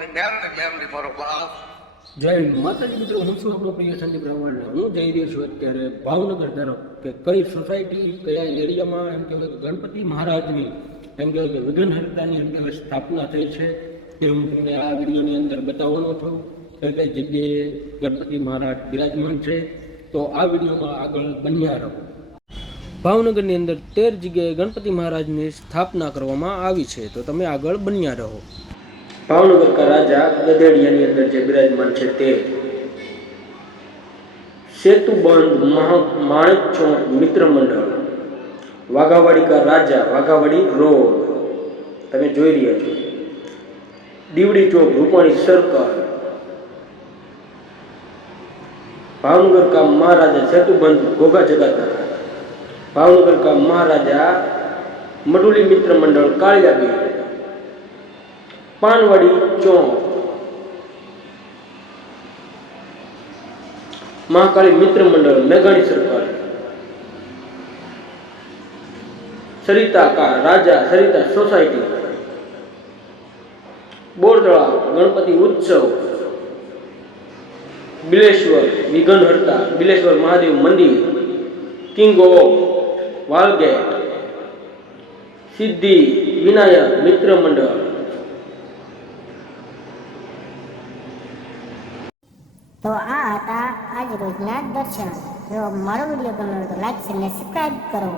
પણ મેમરી મારો બાપ. જય માતાજી મિત્રો, હું છું આપણો પ્રિય સંદીપ રાવણ. હું જઈ રહ્યો છું અત્યારે ભાવનગર તરફ કે કઈ સોસાયટી કયા એરિયામાં એમ કહેવાય ગણપતિ મહારાજની એમ કહેવાય કે વિઘ્નહર્તાની એમ કહેવાય સ્થાપના થઈ છે એ હું તમને આ વિડીયોની અંદર બતાવવાનો છું. કઈ કઈ જગ્યાએ ગણપતિ મહારાજ બિરાજમાન છે, તો આ વિડીયોમાં આગળ બન્યા રહો. ભાવનગરની અંદર 13 જગ્યાએ ગણપતિ મહારાજની સ્થાપના કરવામાં આવી છે, તો તમે આગળ બન્યા રહો. ભાવનગર કા રાજા ગધેડિયાની અંદર જે બિરાજમાન છે તે સેતુબંધ માણેક ચોક મિત્ર મંડળ, વાઘાવાડી કા રાજા વાઘાવાડી રોડ તમે જોઈ રહ્યા છો. દીવડી ચોક રૂપાણી સર્કલ, ભાવનગર કા મહારાજા સેતુબંધ ઘોઘા જગાતા, ભાવનગર કા મહારાજા મડુલી મિત્ર મંડળ કાળિયાબી, પાનવાડી ચોક, મહાકાળી મિત્ર મંડળ મેઘાણી સર્કલ, સરિતા કા રાજા સરિતા સોસાયટી, બોરતળાવ ગણપતિ ઉત્સવ, બિલેશ્વર વિઘ્નહર્તા બિલેશ્વર મહાદેવ મંદિર, કિંગ ઓફ વાલગેટ, સિદ્ધિ વિનાયક મિત્ર મંડળ. તો આ હતા આજ રોજના દર્શન. જો મારો વિડીયો ગમ્યો તો લાઈક અને સબસ્ક્રાઈબ કરો.